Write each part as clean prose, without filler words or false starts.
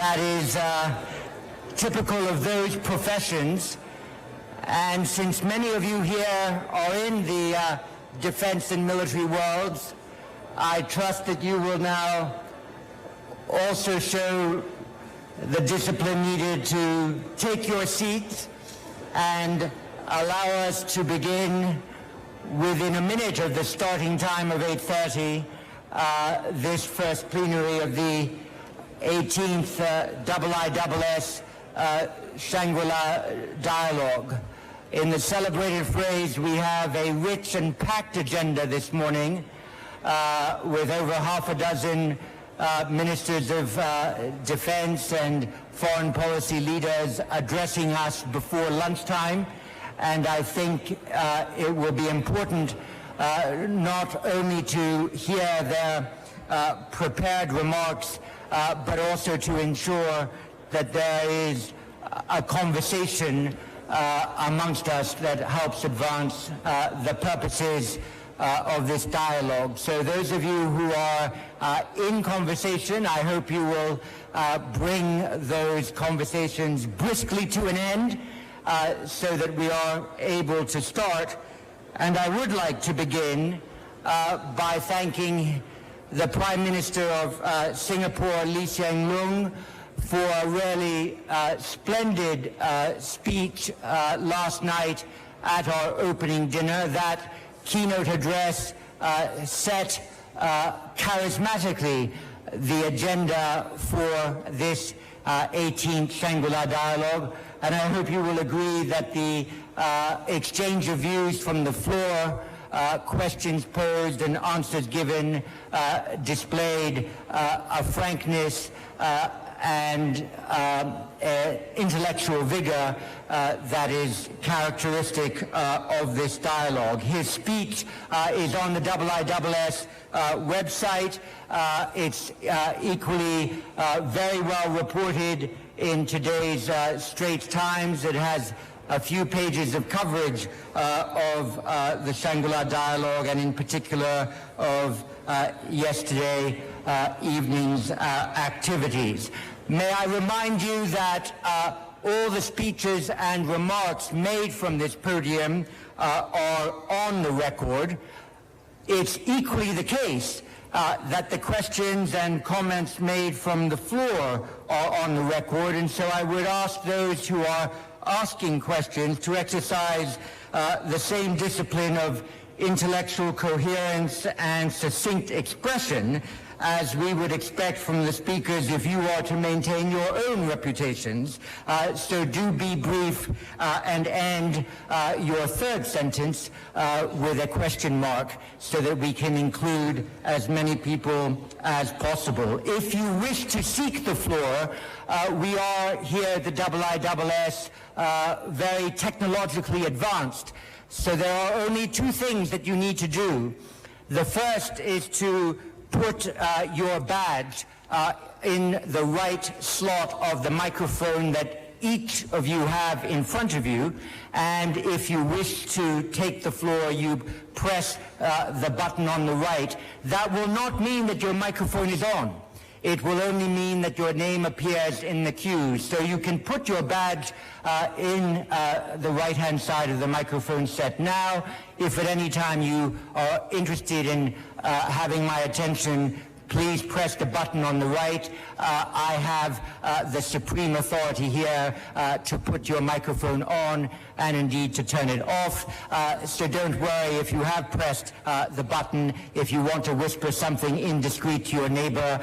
that is typical of those professions. And since many of you here are in the defense and military worlds, I trust that you will now also show the discipline needed to take your seats and allow us to begin within a minute of the starting time of 8:30 this first plenary of the 18th IISS Shangri-La Dialogue. In the celebrated phrase, we have a rich and packed agenda this morning with over half a dozen ministers of defense and foreign policy leaders addressing us before lunchtime. And I think it will be important not only to hear their prepared remarks, but also to ensure that there is a conversation amongst us that helps advance the purposes of this dialogue. So those of you who are in conversation, I hope you will bring those conversations briskly to an end so that we are able to start. And I would like to begin by thanking the Prime Minister of Singapore, Lee Hsien Loong, for a really splendid speech last night at our opening dinner. That keynote address set charismatically the agenda for this 18th Shangri-La Dialogue, and I hope you will agree that the exchange of views from the floor, questions posed and answers given, displayed a frankness and intellectual vigor that is characteristic of this dialogue. His speech is on the IISS website. It's equally very well reported in today's Straits Times. It has a few pages of coverage of the Shangri-La Dialogue, and in particular of yesterday evening's activities. May I remind you that all the speeches and remarks made from this podium are on the record. It's equally the case that the questions and comments made from the floor are on the record, and so I would ask those who are asking questions to exercise the same discipline of intellectual coherence and succinct expression as we would expect from the speakers if you are to maintain your own reputations. So do be brief and end your third sentence with a question mark so that we can include as many people as possible. If you wish to seek the floor, we are here at the IISS very technologically advanced. So there are only two things that you need to do. The first is to put your badge in the right slot of the microphone that each of you have in front of you, and if you wish to take the floor, you press the button on the right. That will not mean that your microphone is on. It will only mean that your name appears in the queue. So you can put your badge in the right-hand side of the microphone set now. If at any time you are interested in having my attention, please press the button on the right. I have the supreme authority here to put your microphone on and indeed to turn it off. So don't worry if you have pressed the button. If you want to whisper something indiscreet to your neighbor,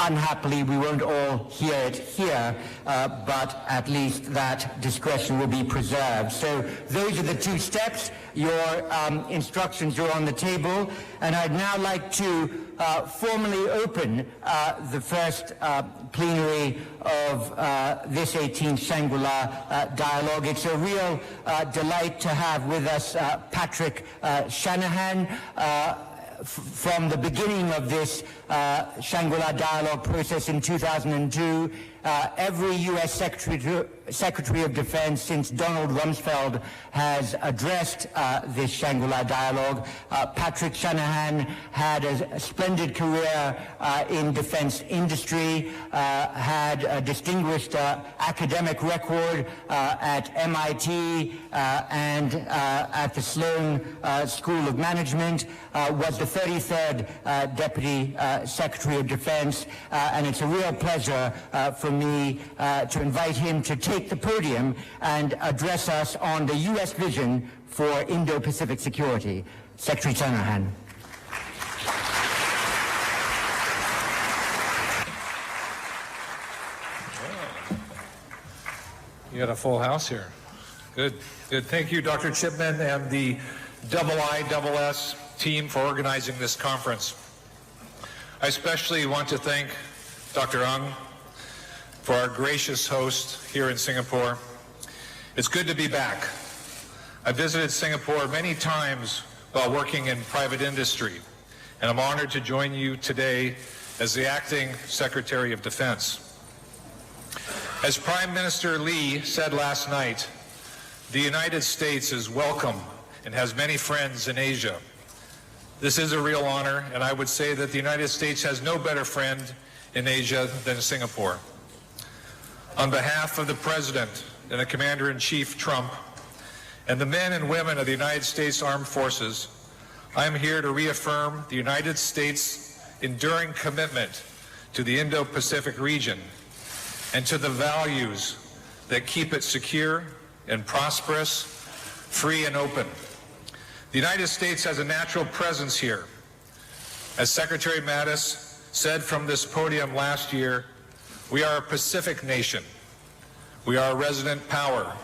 unhappily, we won't all hear it here, but at least that discretion will be preserved. So those are the two steps. Your instructions are on the table, and I'd now like to formally open the first plenary of this 18th Shangri-La Dialogue. It's a real delight to have with us Patrick Shanahan, from the beginning of this Shangri-La Dialogue process in 2002, every U.S. Secretary of Defense since Donald Rumsfeld has addressed this Shangri-La Dialogue. Patrick Shanahan had a splendid career in defense industry, had a distinguished academic record at MIT and at the Sloan School of Management, was the 33rd Deputy Secretary of Defense, and it's a real pleasure for me to invite him to take the podium and address us on the U.S. vision for Indo-Pacific security. Secretary Shanahan. You got a full house here. Good, good. Thank you, Dr. Chipman and the IISS team for organizing this conference. I especially want to thank Dr. Ung for our gracious host here in Singapore. It's good to be back. I visited Singapore many times while working in private industry, and I'm honored to join you today as the Acting Secretary of Defense. As Prime Minister Lee said last night, the United States is welcome and has many friends in Asia. This is a real honor, and I would say that the United States has no better friend in Asia than Singapore. On behalf of the President and the Commander-in-Chief Trump and the men and women of the United States Armed Forces, I am here to reaffirm the United States' enduring commitment to the Indo-Pacific region and to the values that keep it secure and prosperous, free and open. The United States has a natural presence here. As Secretary Mattis said from this podium last year, we are a Pacific nation. We are a resident power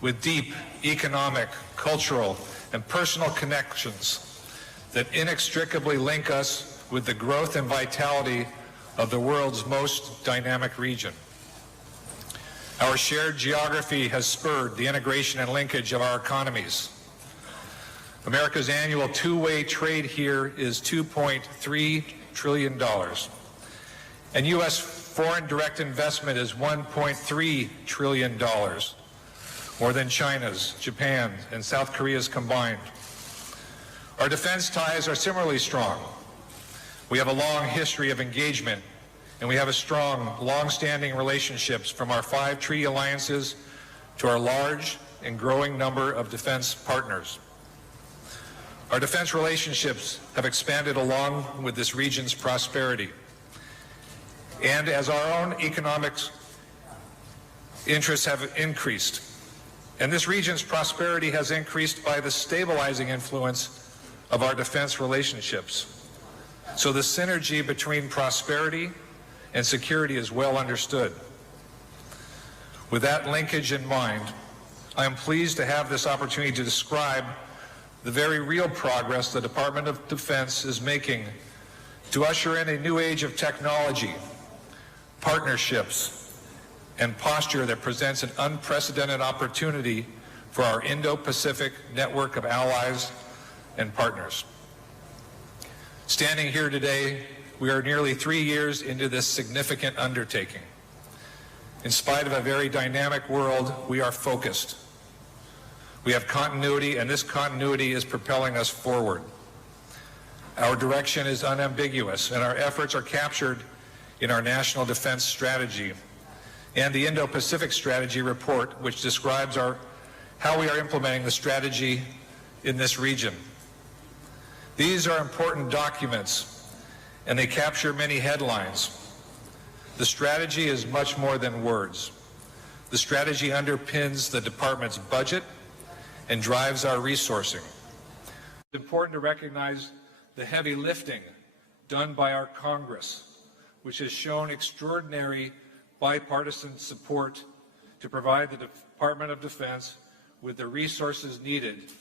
with deep economic, cultural, and personal connections that inextricably link us with the growth and vitality of the world's most dynamic region. Our shared geography has spurred the integration and linkage of our economies. America's annual two-way trade here is $2.3 trillion. And U.S. foreign direct investment is $1.3 trillion, more than China's, Japan, and South Korea's combined. Our defense ties are similarly strong. We have a long history of engagement, and we have a strong, long-standing relationships from our 5 treaty alliances to our large and growing number of defense partners. Our defense relationships have expanded along with this region's prosperity. And as our own economic interests have increased, and this region's prosperity has increased by the stabilizing influence of our defense relationships. So the synergy between prosperity and security is well understood. With that linkage in mind, I am pleased to have this opportunity to describe the very real progress the Department of Defense is making to usher in a new age of technology, partnerships, and posture that presents an unprecedented opportunity for our Indo-Pacific network of allies and partners. Standing here today, we are nearly 3 years into this significant undertaking. In spite of a very dynamic world, we are focused. We have continuity, and this continuity is propelling us forward. Our direction is unambiguous, and our efforts are captured in our National Defense Strategy and the Indo-Pacific Strategy Report, which describes how we are implementing the strategy in this region. These are important documents, and they capture many headlines. The strategy is much more than words. The strategy underpins the department's budget and drives our resourcing. It's important to recognize the heavy lifting done by our Congress, which has shown extraordinary bipartisan support to provide the Department of Defense with the resources needed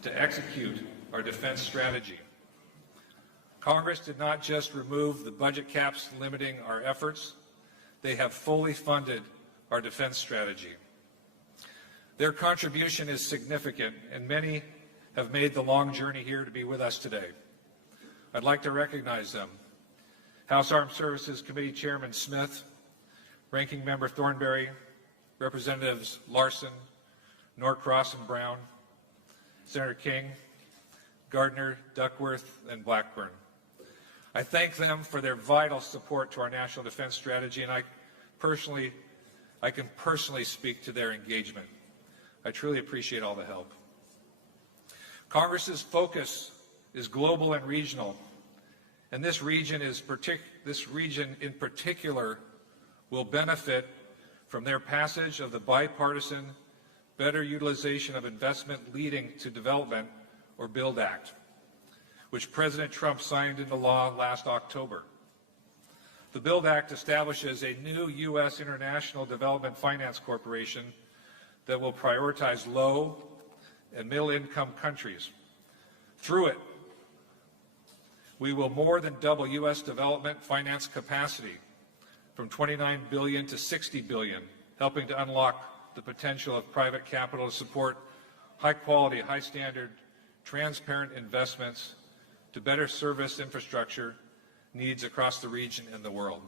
to execute our defense strategy. Congress did not just remove the budget caps limiting our efforts, they have fully funded our defense strategy. Their contribution is significant, and many have made the long journey here to be with us today. I'd like to recognize them. House Armed Services Committee Chairman Smith, Ranking Member Thornberry, Representatives Larson, Norcross and Brown, Senator King, Gardner, Duckworth, and Blackburn. I thank them for their vital support to our national defense strategy, and I can personally speak to their engagement. I truly appreciate all the help. Congress's focus is global and regional, and this region in particular will benefit from their passage of the bipartisan Better Utilization of Investment Leading to Development, or BUILD Act, which President Trump signed into law last October. The BUILD Act establishes a new U.S. International Development Finance Corporation that will prioritize low and middle-income countries. Through it, we will more than double U.S. development finance capacity from $29 billion to $60 billion, helping to unlock the potential of private capital to support high-quality, high-standard, transparent investments to better service infrastructure needs across the region and the world.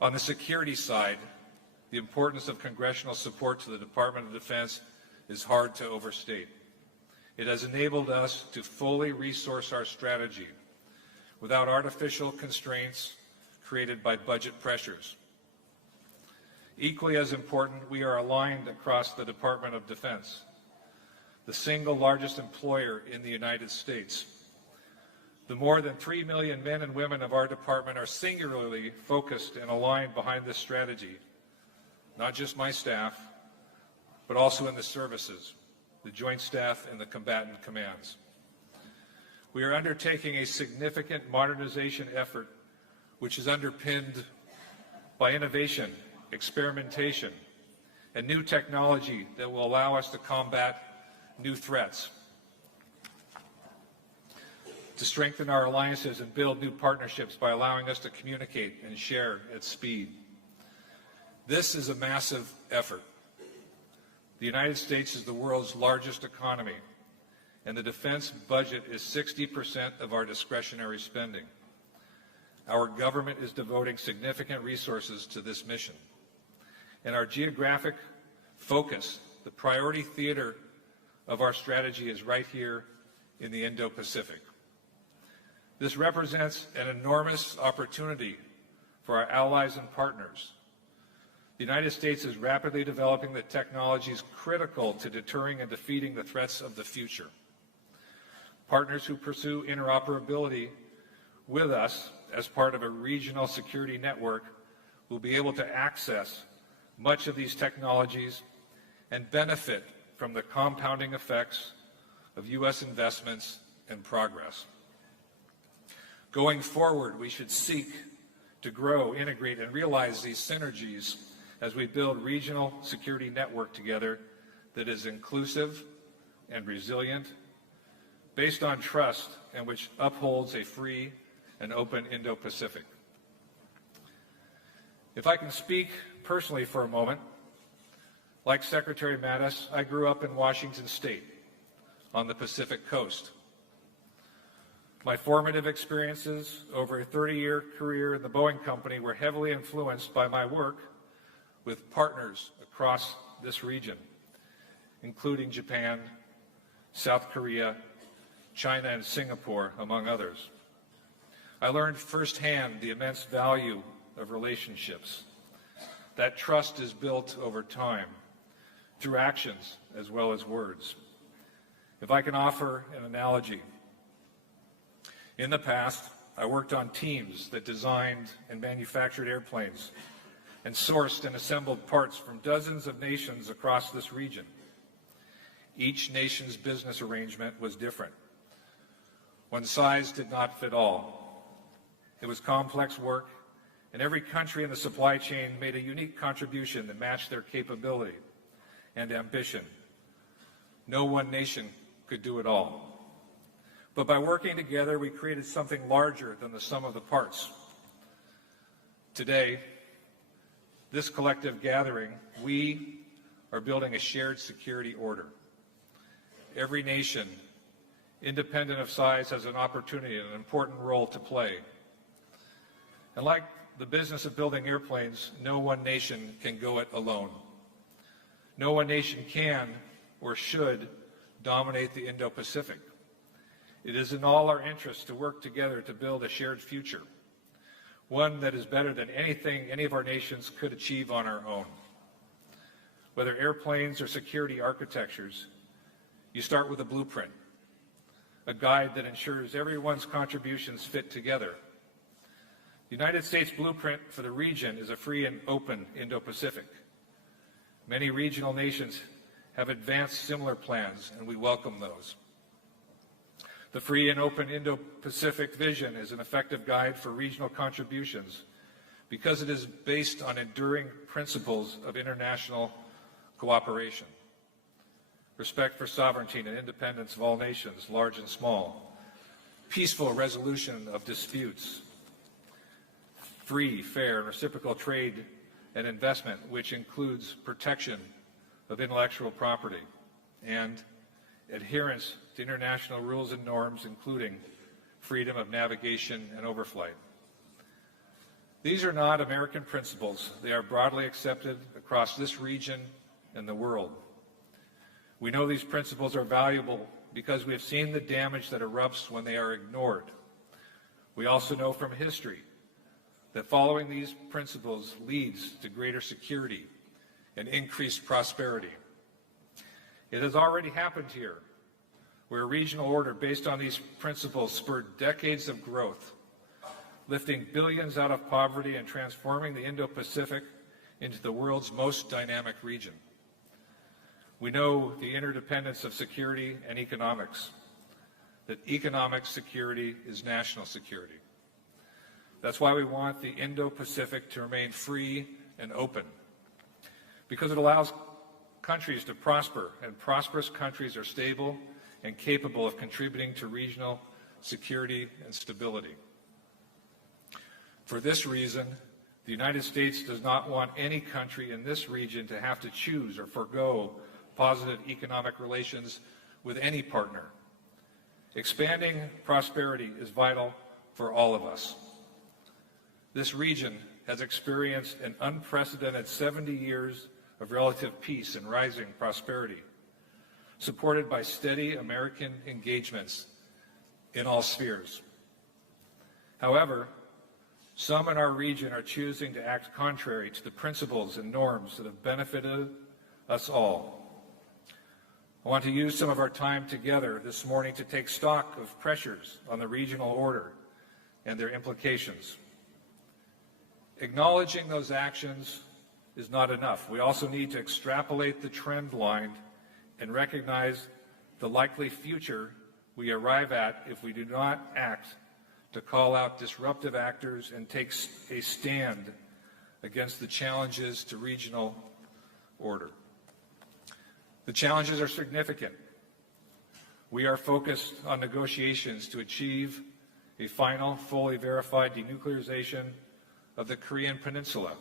On the security side, the importance of congressional support to the Department of Defense is hard to overstate. It has enabled us to fully resource our strategy without artificial constraints created by budget pressures. Equally as important, we are aligned across the Department of Defense, the single largest employer in the United States. The more than 3 million men and women of our department are singularly focused and aligned behind this strategy, not just my staff, but also in the services, the Joint Staff and the combatant commands. We are undertaking a significant modernization effort which is underpinned by innovation, experimentation, and new technology that will allow us to combat new threats, to strengthen our alliances and build new partnerships by allowing us to communicate and share at speed. This is a massive effort. The United States is the world's largest economy, and the defense budget is 60% of our discretionary spending. Our government is devoting significant resources to this mission. And our geographic focus, the priority theater of our strategy, is right here in the Indo-Pacific. This represents an enormous opportunity for our allies and partners. The United States is rapidly developing the technologies critical to deterring and defeating the threats of the future. Partners who pursue interoperability with us as part of a regional security network will be able to access much of these technologies and benefit from the compounding effects of U.S. investments and progress. Going forward, we should seek to grow, integrate, and realize these synergies as we build regional security network together that is inclusive and resilient, based on trust, and which upholds a free and open Indo-Pacific. If I can speak personally for a moment, like Secretary Mattis, I grew up in Washington State on the Pacific Coast. My formative experiences over a 30-year career in the Boeing Company were heavily influenced by my work with partners across this region, including Japan, South Korea, China, and Singapore, among others. I learned firsthand the immense value of relationships. That trust is built over time, through actions as well as words. If I can offer an analogy, in the past, I worked on teams that designed and manufactured airplanes and sourced and assembled parts from dozens of nations across this region. Each nation's business arrangement was different. One size did not fit all. It was complex work, and every country in the supply chain made a unique contribution that matched their capability and ambition. No one nation could do it all. But by working together, we created something larger than the sum of the parts. Today, this collective gathering, we are building a shared security order. Every nation independent of size, has an opportunity and an important role to play. And like the business of building airplanes, no one nation can go it alone. No one nation can or should dominate the Indo-Pacific. It is in all our interests to work together to build a shared future, one that is better than anything any of our nations could achieve on our own. Whether airplanes or security architectures, you start with a blueprint, a guide that ensures everyone's contributions fit together. The United States blueprint for the region is a free and open Indo-Pacific. Many regional nations have advanced similar plans, and we welcome those. The free and open Indo-Pacific vision is an effective guide for regional contributions because it is based on enduring principles of international cooperation, respect for sovereignty and independence of all nations, large and small, peaceful resolution of disputes, free, fair, and reciprocal trade and investment, which includes protection of intellectual property, and adherence to international rules and norms, including freedom of navigation and overflight. These are not American principles. They are broadly accepted across this region and the world. We know these principles are valuable because we have seen the damage that erupts when they are ignored. We also know from history that following these principles leads to greater security and increased prosperity. It has already happened here, where a regional order based on these principles spurred decades of growth, lifting billions out of poverty and transforming the Indo-Pacific into the world's most dynamic region. We know the interdependence of security and economics, that economic security is national security. That's why we want the Indo-Pacific to remain free and open, because it allows countries to prosper, and prosperous countries are stable and capable of contributing to regional security and stability. For this reason, the United States does not want any country in this region to have to choose or forego positive economic relations with any partner. Expanding prosperity is vital for all of us. This region has experienced an unprecedented 70 years of relative peace and rising prosperity, supported by steady American engagements in all spheres. However, some in our region are choosing to act contrary to the principles and norms that have benefited us all. I want to use some of our time together this morning to take stock of pressures on the regional order and their implications. Acknowledging those actions is not enough. We also need to extrapolate the trend line and recognize the likely future we arrive at if we do not act to call out disruptive actors and take a stand against the challenges to regional order. The challenges are significant. We are focused on negotiations to achieve a final, fully verified denuclearization of the Korean Peninsula.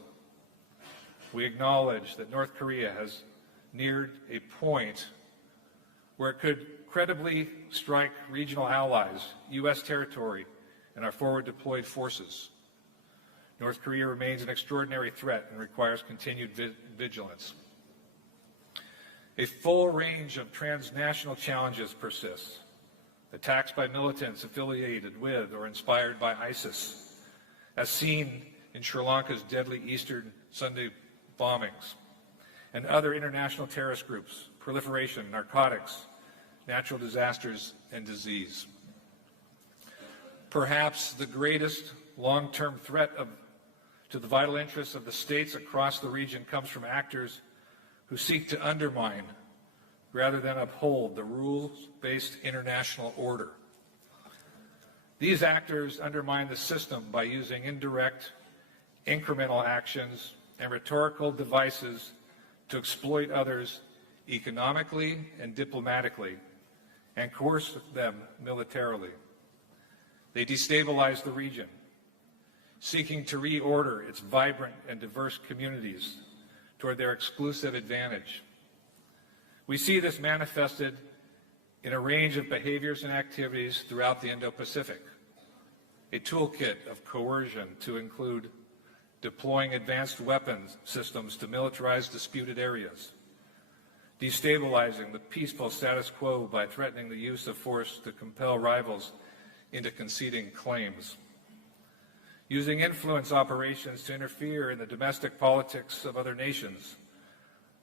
We acknowledge that North Korea has neared a point where it could credibly strike regional allies, U.S. territory, and our forward deployed forces. North Korea remains an extraordinary threat and requires continued vigilance. A full range of transnational challenges persists. Attacks by militants affiliated with or inspired by ISIS, as seen in Sri Lanka's deadly Eastern Sunday bombings, and other international terrorist groups, proliferation, narcotics, natural disasters, and disease. Perhaps the greatest long-term threat to the vital interests of the states across the region comes from actors who seek to undermine rather than uphold the rules-based international order. These actors undermine the system by using indirect, incremental actions and rhetorical devices to exploit others economically and diplomatically and coerce them militarily. They destabilize the region, seeking to reorder its vibrant and diverse communities toward their exclusive advantage. We see this manifested in a range of behaviors and activities throughout the Indo-Pacific, a toolkit of coercion to include deploying advanced weapons systems to militarize disputed areas, destabilizing the peaceful status quo by threatening the use of force to compel rivals into conceding claims, using influence operations to interfere in the domestic politics of other nations,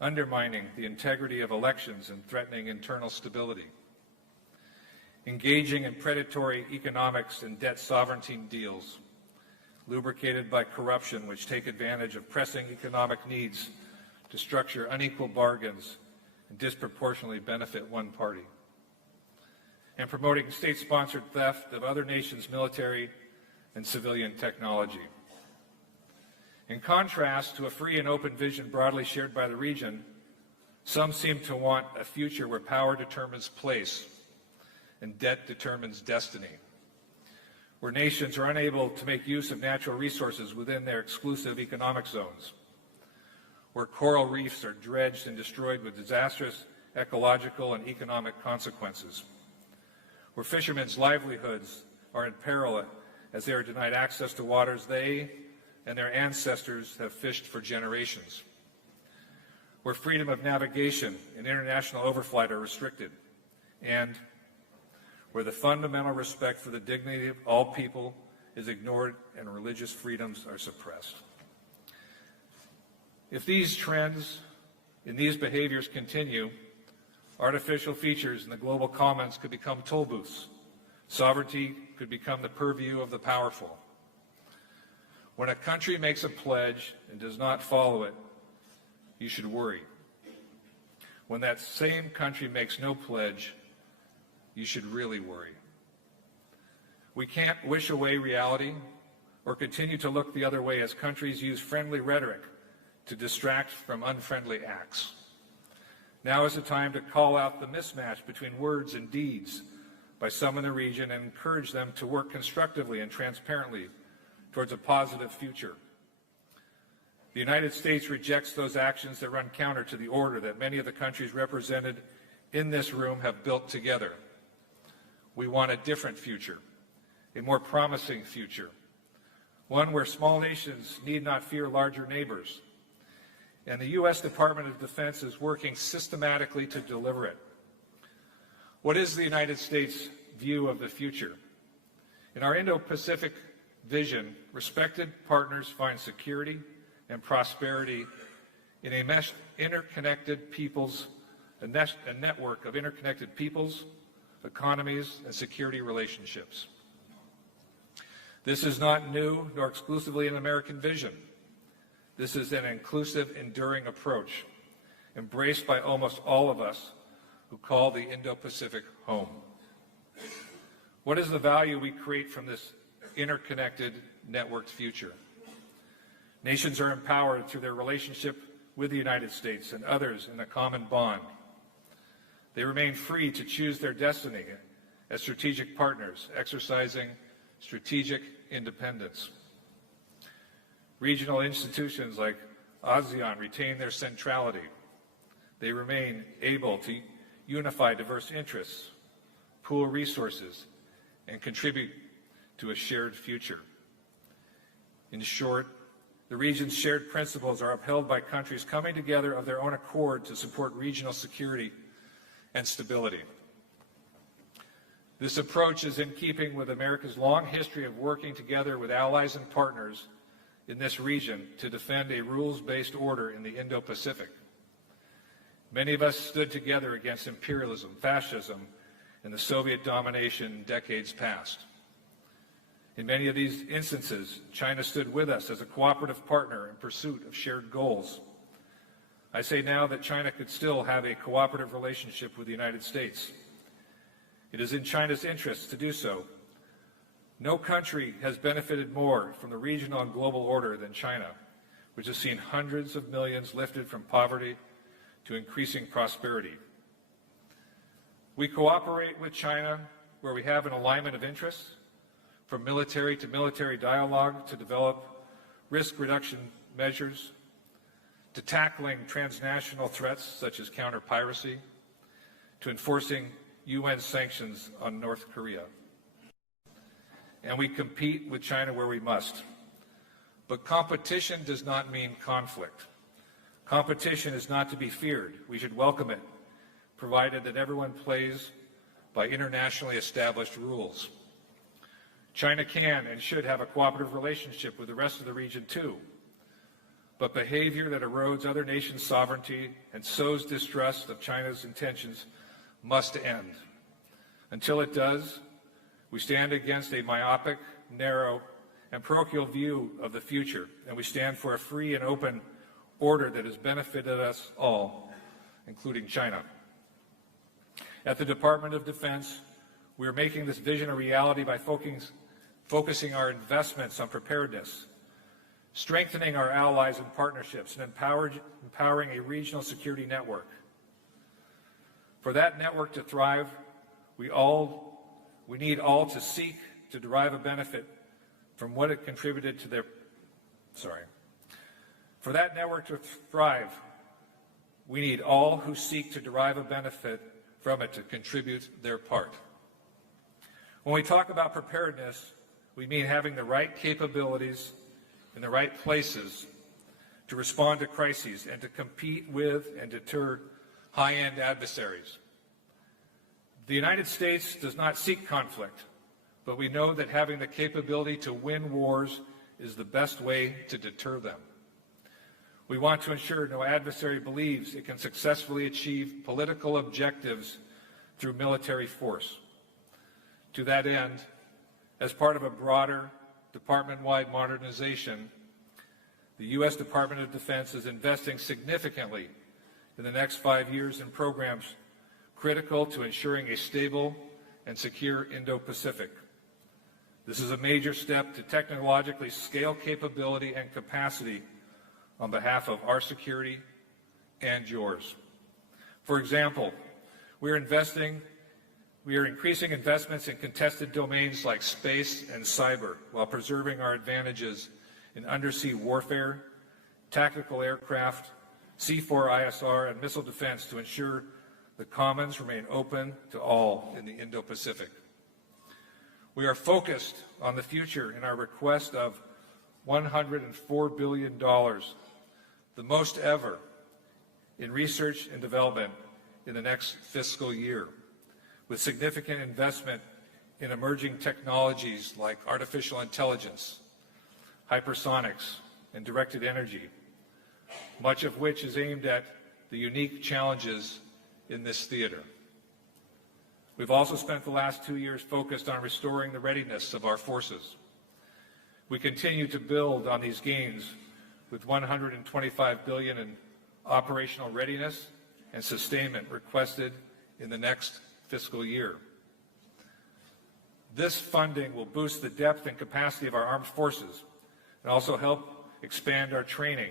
undermining the integrity of elections and threatening internal stability, engaging in predatory economics and debt sovereignty deals, lubricated by corruption which take advantage of pressing economic needs to structure unequal bargains and disproportionately benefit one party, and promoting state-sponsored theft of other nations' military and civilian technology. In contrast to a free and open vision broadly shared by the region, some seem to want a future where power determines place and debt determines destiny, where nations are unable to make use of natural resources within their exclusive economic zones, where coral reefs are dredged and destroyed with disastrous ecological and economic consequences, where fishermen's livelihoods are in peril as they are denied access to waters they and their ancestors have fished for generations, where freedom of navigation and international overflight are restricted, and where the fundamental respect for the dignity of all people is ignored and religious freedoms are suppressed. If these trends and these behaviors continue, artificial features in the global commons could become toll booths. Sovereignty could become the purview of the powerful. When a country makes a pledge and does not follow it, you should worry. When that same country makes no pledge, you should really worry. We can't wish away reality or continue to look the other way as countries use friendly rhetoric to distract from unfriendly acts. Now is the time to call out the mismatch between words and deeds by some in the region and encourage them to work constructively and transparently towards a positive future. The United States rejects those actions that run counter to the order that many of the countries represented in this room have built together. We want a different future, a more promising future, one where small nations need not fear larger neighbors. And the U.S. Department of Defense is working systematically to deliver it. What is the United States' view of the future? In our Indo-Pacific vision, respected partners find security and prosperity in a network of interconnected peoples, economies, and security relationships. This is not new nor exclusively an American vision. This is an inclusive, enduring approach, embraced by almost all of us who call the Indo-Pacific home. What is the value we create from this interconnected, networked future? Nations are empowered through their relationship with the United States and others in a common bond. They remain free to choose their destiny as strategic partners, exercising strategic independence. Regional institutions like ASEAN retain their centrality. They remain able to unify diverse interests, pool resources, and contribute to a shared future. In short, the region's shared principles are upheld by countries coming together of their own accord to support regional security and stability. This approach is in keeping with America's long history of working together with allies and partners in this region to defend a rules-based order in the Indo-Pacific. Many of us stood together against imperialism, fascism, and the Soviet domination in decades past. In many of these instances, China stood with us as a cooperative partner in pursuit of shared goals. I say now that China could still have a cooperative relationship with the United States. It is in China's interest to do so. No country has benefited more from the regional and global order than China, which has seen hundreds of millions lifted from poverty to increasing prosperity. We cooperate with China where we have an alignment of interests, from military to military dialogue to develop risk reduction measures, to tackling transnational threats such as counter-piracy, to enforcing UN sanctions on North Korea. And we compete with China where we must. But competition does not mean conflict. Competition is not to be feared. We should welcome it, provided that everyone plays by internationally established rules. China can and should have a cooperative relationship with the rest of the region too. But behavior that erodes other nations' sovereignty and sows distrust of China's intentions must end. Until it does, we stand against a myopic, narrow, and parochial view of the future, and we stand for a free and open order that has benefited us all, including China. At the Department of Defense, we are making this vision a reality by focusing our investments on preparedness, strengthening our allies and partnerships, and empowering a regional security network. For that network to thrive, we need all to seek to derive a benefit from what it contributed to For that network to thrive, we need all who seek to derive a benefit from it to contribute their part. When we talk about preparedness, we mean having the right capabilities in the right places to respond to crises and to compete with and deter high-end adversaries. The United States does not seek conflict, but we know that having the capability to win wars is the best way to deter them. We want to ensure no adversary believes it can successfully achieve political objectives through military force. To that end, as part of a broader department-wide modernization, the U.S. Department of Defense is investing significantly in the next 5 years in programs critical to ensuring a stable and secure Indo-Pacific. This is a major step to technologically scale capability and capacity on behalf of our security and yours. For example, we are increasing investments in contested domains like space and cyber while preserving our advantages in undersea warfare, tactical aircraft, C4ISR, and missile defense to ensure the commons remain open to all in the Indo-Pacific. We are focused on the future in our request of $104 billion, the most ever in research and development in the next fiscal year, with significant investment in emerging technologies like artificial intelligence, hypersonics, and directed energy, much of which is aimed at the unique challenges in this theater. We've also spent the last 2 years focused on restoring the readiness of our forces. We continue to build on these gains with $125 billion in operational readiness and sustainment requested in the next fiscal year. This funding will boost the depth and capacity of our armed forces and also help expand our training,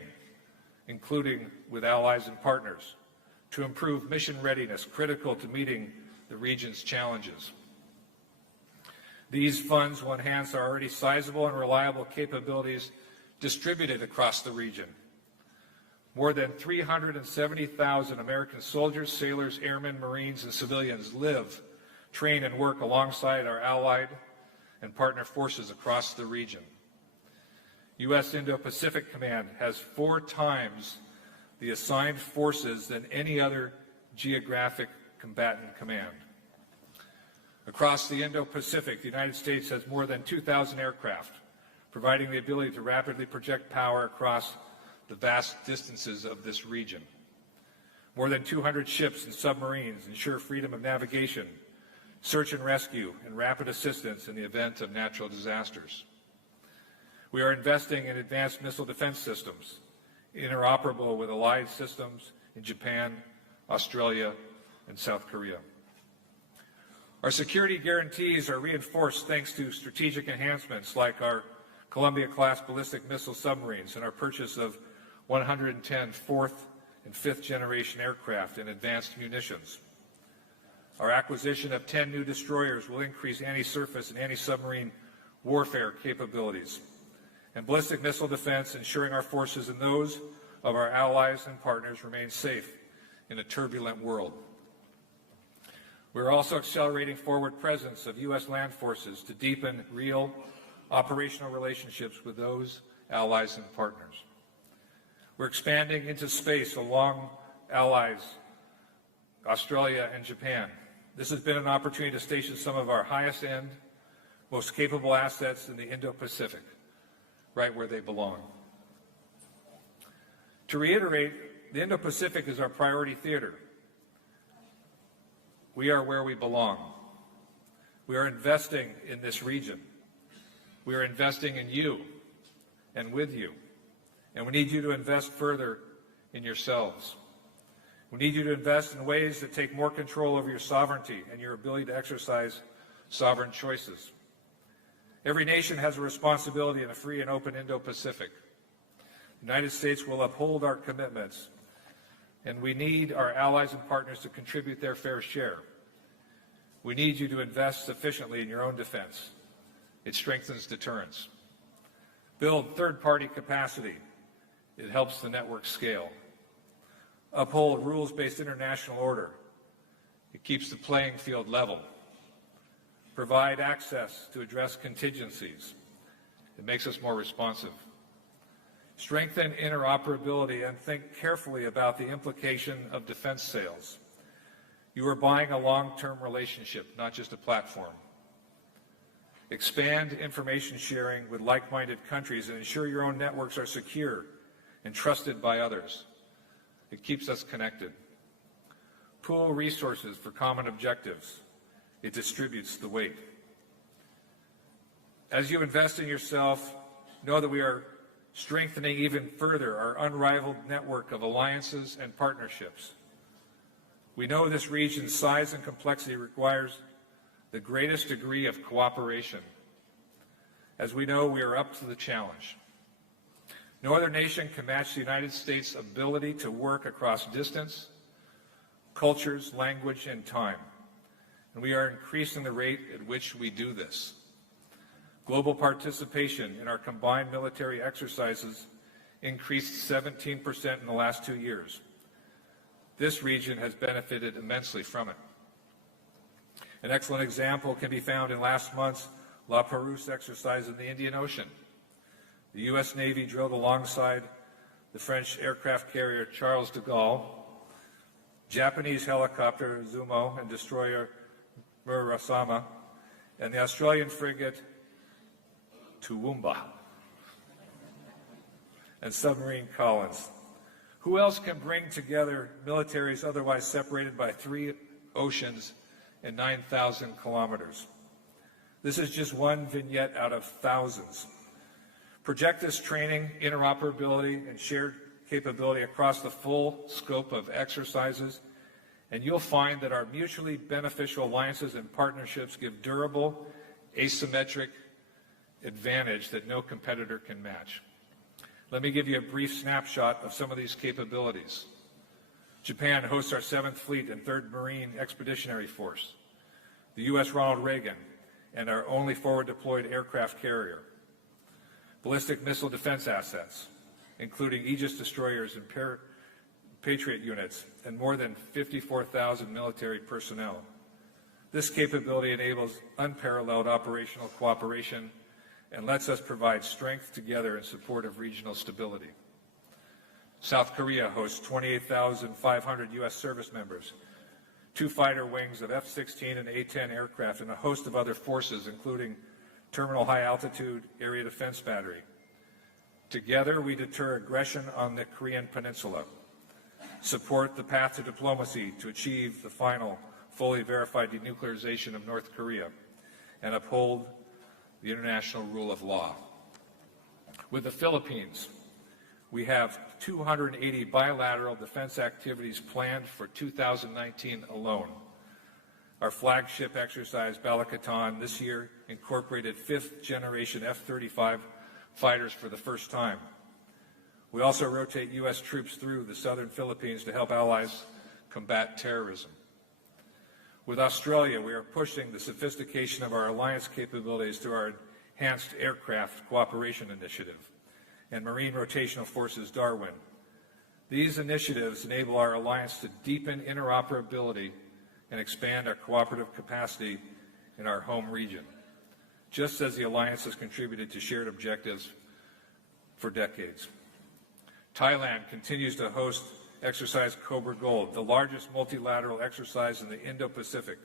including with allies and partners, to improve mission readiness critical to meeting the region's challenges. These funds will enhance our already sizable and reliable capabilities distributed across the region. More than 370,000 American soldiers, sailors, airmen, Marines, and civilians live, train, and work alongside our allied and partner forces across the region. U.S. Indo-Pacific Command has 4 times the assigned forces than any other geographic combatant command. Across the Indo-Pacific, the United States has more than 2,000 aircraft, providing the ability to rapidly project power across the vast distances of this region. More than 200 ships and submarines ensure freedom of navigation, search and rescue, and rapid assistance in the event of natural disasters. We are investing in advanced missile defense systems, interoperable with allied systems in Japan, Australia, and South Korea. Our security guarantees are reinforced thanks to strategic enhancements like our Columbia-class ballistic missile submarines and our purchase of 110 fourth and fifth generation aircraft and advanced munitions. Our acquisition of 10 new destroyers will increase anti-surface and anti-submarine warfare capabilities, and ballistic missile defense, ensuring our forces and those of our allies and partners remain safe in a turbulent world. We're also accelerating forward presence of U.S. land forces to deepen real operational relationships with those allies and partners. We're expanding into space along allies, Australia and Japan. This has been an opportunity to station some of our highest end, most capable assets in the Indo-Pacific, right where they belong. To reiterate, the Indo-Pacific is our priority theater. We are where we belong. We are investing in this region. We are investing in you and with you. And we need you to invest further in yourselves. We need you to invest in ways that take more control over your sovereignty and your ability to exercise sovereign choices. Every nation has a responsibility in a free and open Indo-Pacific. The United States will uphold our commitments, and we need our allies and partners to contribute their fair share. We need you to invest sufficiently in your own defense. It strengthens deterrence. Build third-party capacity. It helps the network scale. Uphold rules-based international order. It keeps the playing field level. Provide access to address contingencies. It makes us more responsive. Strengthen interoperability and think carefully about the implication of defense sales. You are buying a long-term relationship, not just a platform. Expand information sharing with like-minded countries and ensure your own networks are secure and trusted by others. It keeps us connected. Pool resources for common objectives. It distributes the weight. As you invest in yourself, know that we are strengthening even further our unrivaled network of alliances and partnerships. We know this region's size and complexity requires the greatest degree of cooperation. As we know, we are up to the challenge. No other nation can match the United States' ability to work across distance, cultures, language, and time. And we are increasing the rate at which we do this. Global participation in our combined military exercises increased 17% in the last 2 years. This region has benefited immensely from it. An excellent example can be found in last month's La Perouse exercise in the Indian Ocean. The U.S. Navy drilled alongside the French aircraft carrier Charles de Gaulle, Japanese helicopter Zumo and destroyer Murasama, and the Australian frigate Toowoomba and submarine Collins. Who else can bring together militaries otherwise separated by 3 oceans and 9,000 kilometers? This is just one vignette out of thousands. Project this training, interoperability, and shared capability across the full scope of exercises, and you'll find that our mutually beneficial alliances and partnerships give durable, asymmetric advantage that no competitor can match. Let me give you a brief snapshot of some of these capabilities. Japan hosts our 7th Fleet and 3rd Marine Expeditionary Force, the U.S. Ronald Reagan, and our only forward-deployed aircraft carrier. Ballistic missile defense assets, including Aegis destroyers and Patriot units, and more than 54,000 military personnel. This capability enables unparalleled operational cooperation and lets us provide strength together in support of regional stability. South Korea hosts 28,500 U.S. service members, 2 fighter wings of F-16 and A-10 aircraft, and a host of other forces, including Terminal High Altitude Area Defense Battery. Together, we deter aggression on the Korean Peninsula, support the path to diplomacy to achieve the final, fully verified denuclearization of North Korea, and uphold the international rule of law. With the Philippines, we have 280 bilateral defense activities planned for 2019 alone. Our flagship exercise, Balakatan, this year incorporated 5th-generation F-35 fighters for the first time. We also rotate U.S. troops through the southern Philippines to help allies combat terrorism. With Australia, we are pushing the sophistication of our alliance capabilities through our Enhanced Aircraft Cooperation Initiative and Marine Rotational Forces Darwin. These initiatives enable our alliance to deepen interoperability and expand our cooperative capacity in our home region, just as the alliance has contributed to shared objectives for decades. Thailand continues to host Exercise Cobra Gold, the largest multilateral exercise in the Indo-Pacific,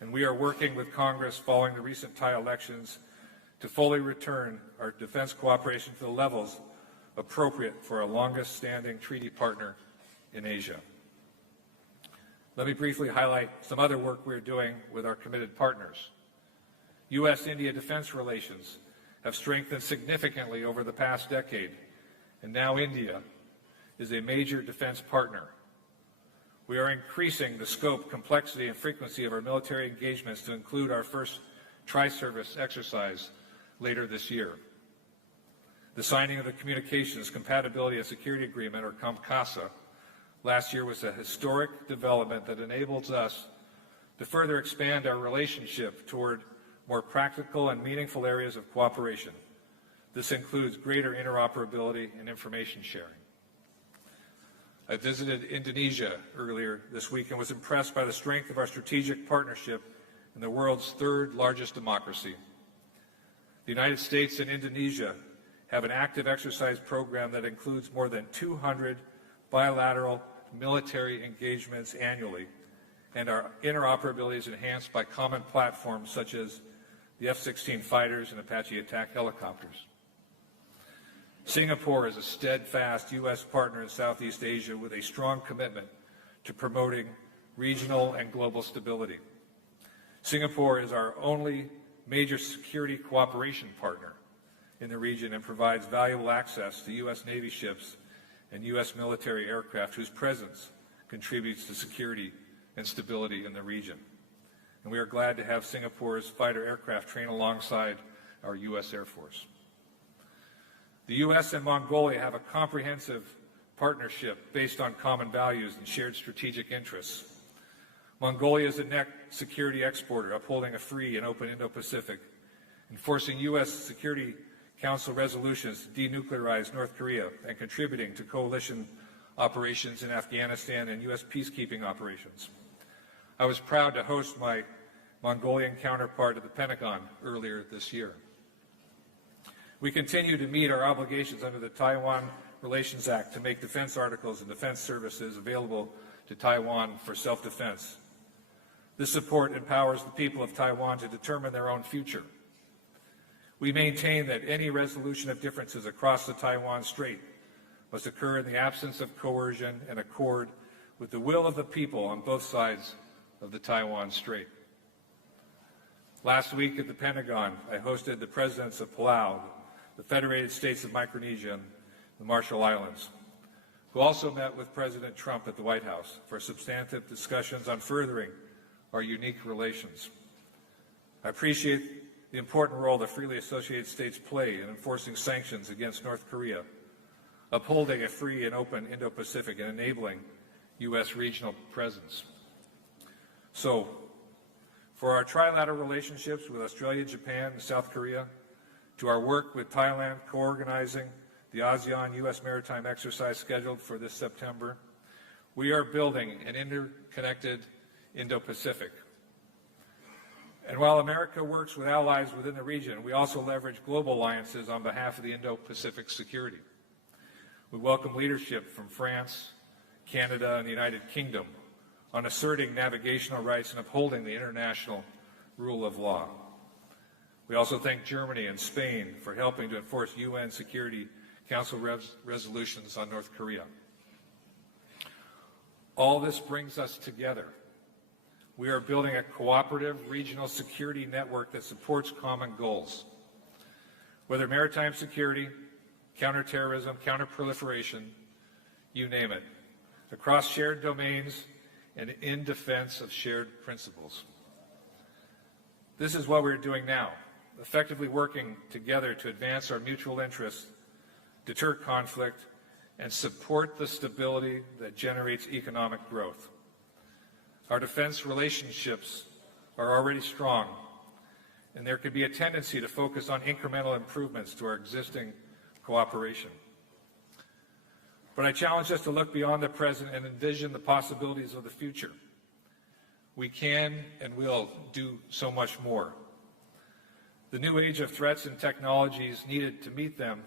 and we are working with Congress following the recent Thai elections to fully return our defense cooperation to the levels appropriate for our longest-standing treaty partner in Asia. Let me briefly highlight some other work we're doing with our committed partners. U.S.-India defense relations have strengthened significantly over the past decade, and now India is a major defense partner. We are increasing the scope, complexity, and frequency of our military engagements to include our first tri-service exercise later this year. The signing of the Communications Compatibility and Security Agreement, or COMCASA, last year was a historic development that enables us to further expand our relationship toward more practical and meaningful areas of cooperation. This includes greater interoperability and information sharing. I visited Indonesia earlier this week and was impressed by the strength of our strategic partnership in the world's third largest democracy. The United States and Indonesia have an active exercise program that includes more than 200 bilateral military engagements annually, and our interoperability is enhanced by common platforms such as the F-16 fighters and Apache attack helicopters. Singapore is a steadfast U.S. partner in Southeast Asia with a strong commitment to promoting regional and global stability. Singapore is our only major security cooperation partner in the region and provides valuable access to U.S. Navy ships and U.S. military aircraft whose presence contributes to security and stability in the region. And we are glad to have Singapore's fighter aircraft train alongside our U.S. Air Force. The U.S. and Mongolia have a comprehensive partnership based on common values and shared strategic interests. Mongolia is a net security exporter, upholding a free and open Indo-Pacific, enforcing U.S. Security Council resolutions to denuclearize North Korea, and contributing to coalition operations in Afghanistan and U.S. peacekeeping operations. I was proud to host my Mongolian counterpart at the Pentagon earlier this year. We continue to meet our obligations under the Taiwan Relations Act to make defense articles and defense services available to Taiwan for self-defense. This support empowers the people of Taiwan to determine their own future. We maintain that any resolution of differences across the Taiwan Strait must occur in the absence of coercion and accord with the will of the people on both sides of the Taiwan Strait. Last week at the Pentagon, I hosted the presidents of Palau, the Federated States of Micronesia, and the Marshall Islands, who also met with President Trump at the White House for substantive discussions on furthering our unique relations. I appreciate the important role the freely associated states play in enforcing sanctions against North Korea, upholding a free and open Indo-Pacific, and enabling U.S. regional presence. So, for our trilateral relationships with Australia, Japan, and South Korea, to our work with Thailand co-organizing the ASEAN-U.S. maritime exercise scheduled for this September, we are building an interconnected Indo-Pacific. And while America works with allies within the region, we also leverage global alliances on behalf of the Indo-Pacific security. We welcome leadership from France, Canada, and the United Kingdom on asserting navigational rights and upholding the international rule of law. We also thank Germany and Spain for helping to enforce UN Security Council resolutions on North Korea. All this brings us together. We are building a cooperative regional security network that supports common goals. Whether maritime security, counterterrorism, counterproliferation, you name it, across shared domains and in defense of shared principles. This is what we're doing now, effectively working together to advance our mutual interests, deter conflict, and support the stability that generates economic growth. Our defense relationships are already strong, and there could be a tendency to focus on incremental improvements to our existing cooperation. But I challenge us to look beyond the present and envision the possibilities of the future. we can and will do so much more. The new age of threats and technologies needed to meet them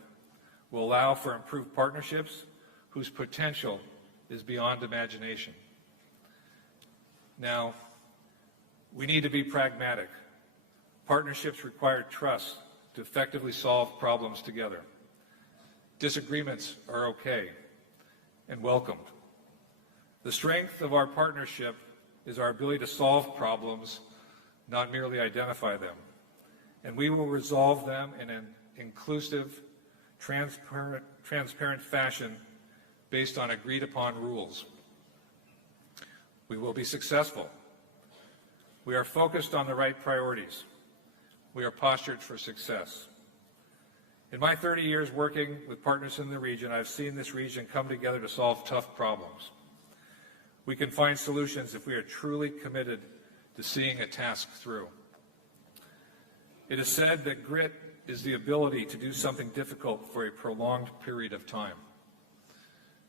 will allow for improved partnerships whose potential is beyond imagination. Now, we need to be pragmatic. Partnerships require trust to effectively solve problems together. Disagreements are okay and welcomed. The strength of our partnership is our ability to solve problems, not merely identify them. And we will resolve them in an inclusive, transparent fashion based on agreed upon rules. We will be successful. We are focused on the right priorities. We are postured for success. In my 30 years working with partners in the region, I've seen this region come together to solve tough problems. We can find solutions if we are truly committed to seeing a task through. It is said that grit is the ability to do something difficult for a prolonged period of time.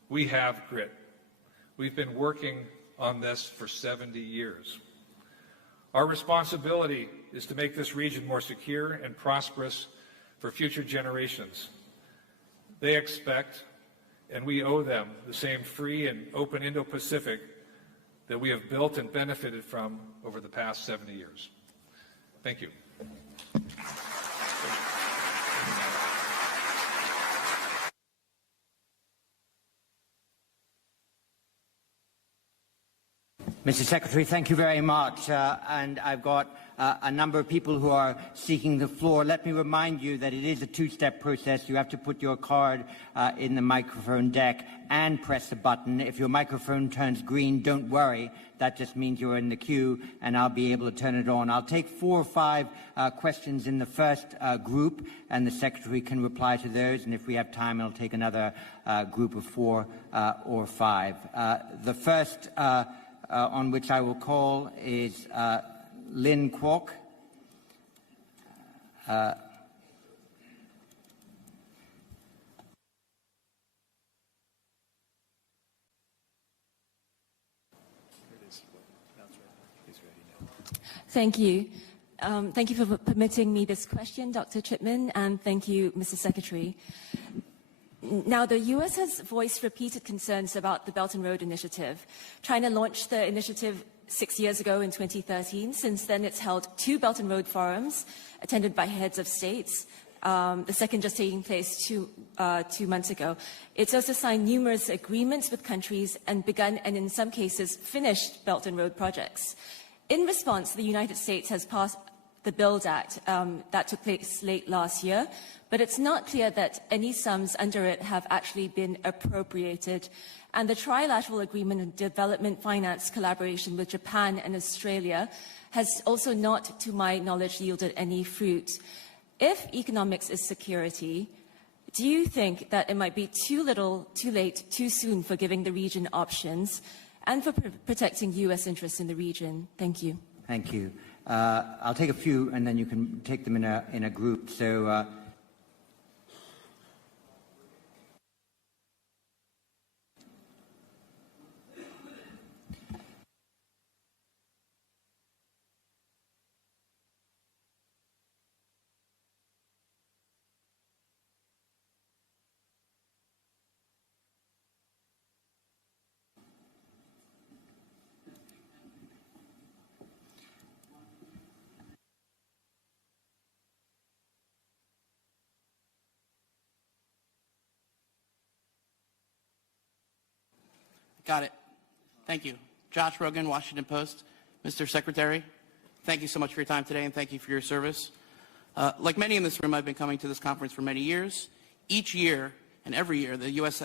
We have grit. We've been working on this for 70 years. Our responsibility is to make this region more secure and prosperous for future generations. They expect, and we owe them, the same free and open Indo-Pacific that we have built and benefited from over the past 70 years. Thank you. Mr. Secretary, thank you very much. And I've got a number of people who are seeking the floor. Let me remind you that it is a two-step process. You have to put your card in the microphone deck and press the button. If your microphone turns green, don't worry. That just means you're in the queue, and I'll be able to turn it on. I'll take 4 or 5 questions in the first group, and the Secretary can reply to those. And if we have time, I'll take another group of 4 or 5. The first on which I will call is Lynn Kwok. Thank you. Thank you for permitting me this question, Dr. Chipman, and thank you, Mr. Secretary. Now, the U.S. has voiced repeated concerns about the Belt and Road Initiative. China launched the initiative 6 years ago in 2013. Since then, it's held 2 Belt and Road forums attended by heads of states, the second just taking place two months ago. It's also signed numerous agreements with countries and begun, and in some cases, finished Belt and Road projects. In response, the United States has passed the BUILD Act that took place late last year, but it's not clear that any sums under it have actually been appropriated. And the trilateral agreement on development finance collaboration with Japan and Australia has also not, to my knowledge, yielded any fruit. If economics is security, do you think that it might be too little, too late, too soon for giving the region options and for protecting U.S. interests in the region? Thank you. Thank you. I'll take a few, and then you can take them in a group. So, Got it. Thank you. Josh Rogan, Washington Post. Mr. Secretary, thank you so much for your time today, and thank you for your service. Like many in this room, I've been coming to this conference for many years. Each year and every year, the U.S.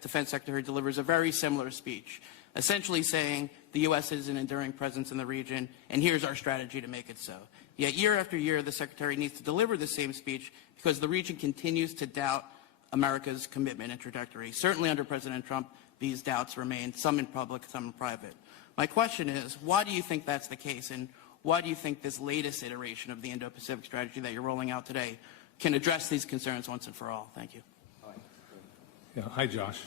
Defense Secretary delivers a very similar speech, essentially saying the U.S. is an enduring presence in the region, and here's our strategy to make it so. Yet year after year, the Secretary needs to deliver the same speech because the region continues to doubt America's commitment and trajectory. Certainly under President Trump, these doubts remain, some in public, some in private. My question is, why do you think that's the case, and why do you think this latest iteration of the Indo-Pacific strategy that you're rolling out today can address these concerns once and for all? Thank you. Yeah, hi, Josh.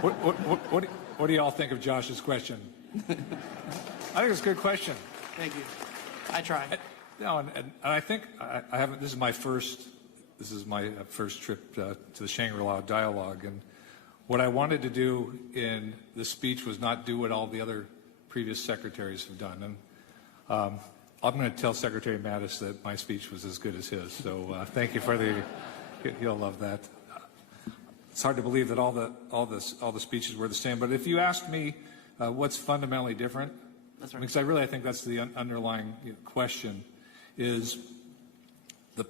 What do y'all think of Josh's question? I think it's a good question. Thank you. I try. No, and I think I haven't. This is my first trip to the Shangri-La Dialogue, and what I wanted to do in the speech was not do what all the other previous secretaries have done. And I'm going to tell Secretary Mattis that my speech was as good as his. So thank you for he'll love that. It's hard to believe that all the speeches were the same. But if you ask me what's fundamentally different, That's right. because I think that's the underlying question, is the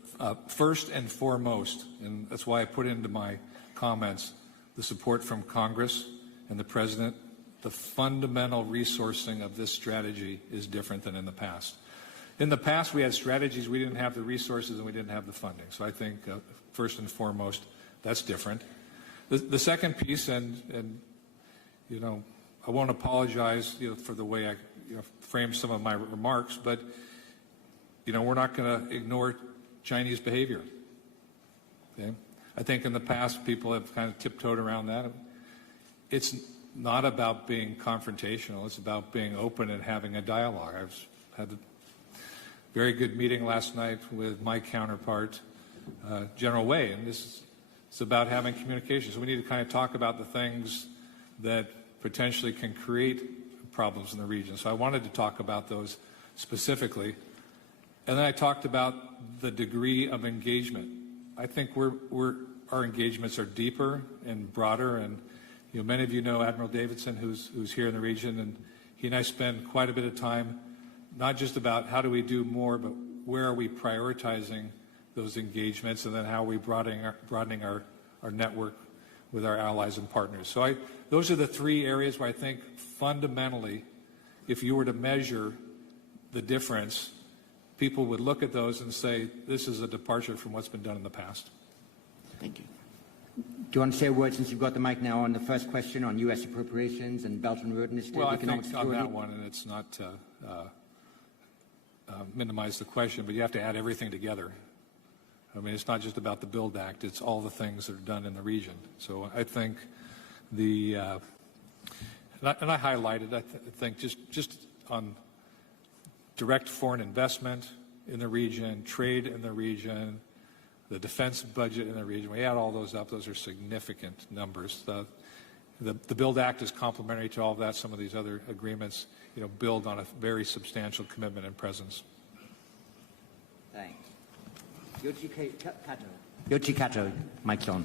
first and foremost, and that's why I put into my comments the support from Congress and the President. The fundamental resourcing of this strategy is different than in the past. In the past, we had strategies, we didn't have the resources and we didn't have the funding. So I think first and foremost, that's different. The second piece, and you know, I won't apologize for the way I framed some of my remarks, but we're not going to ignore Chinese behavior. Okay? I think in the past people have kind of tiptoed around that. It's not about being confrontational. It's about being open and having a dialogue. I've had a very good meeting last night with my counterpart, General Wei, and it's about having communication. So we need to kind of talk about the things that potentially can create problems in the region. So I wanted to talk about those specifically. And then I talked about the degree of engagement. I think our engagements are deeper and broader, and many of you know Admiral Davidson, who's here in the region, and he and I spend quite a bit of time, not just about how do we do more, but where are we prioritizing those engagements, and then how are we broadening our network with our allies and partners. So those are the three areas where I think fundamentally, if you were to measure the difference, people would look at those and say, this is a departure from what's been done in the past. Thank you. Do you want to say a word, since you've got the mic now, on the first question on U.S. appropriations and Belt and Road Initiative? Well, I think on that one, and it's not to minimize the question, but you have to add everything together. I mean, it's not just about the BUILD Act, it's all the things that are done in the region. So I think and I highlighted, I think just on direct foreign investment in the region, trade in the region, the defense budget in the region, we add all those up, those are significant numbers. The BUILD Act is complementary to all of that. Some of these other agreements, build on a very substantial commitment and presence. Thanks. Yoshi Kato, mic's on.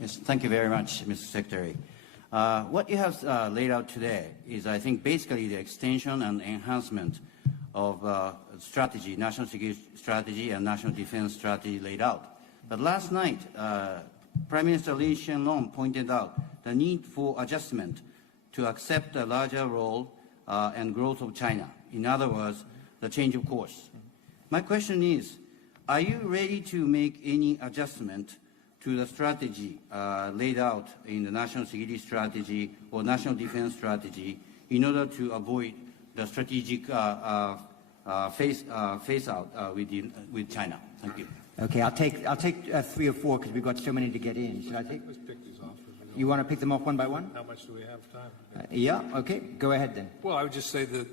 Yes, thank you very much, Mr. Secretary. What you have laid out today is, I think, basically the extension and enhancement of strategy, national security strategy and national defense strategy laid out. But last night, Prime Minister Lee Hsien-loong pointed out the need for adjustment to accept a larger role and growth of China. In other words, the change of course. My question is, are you ready to make any adjustment to the strategy laid out in the national security strategy or national defense strategy in order to avoid the strategic phase out with China? Thank you. Okay, I'll take 3 or 4 because we've got so many to get in. Should I take? Let's pick these off. You want to pick them off one by one? How much do we have time? Yeah, okay. Go ahead then. Well, I would just say that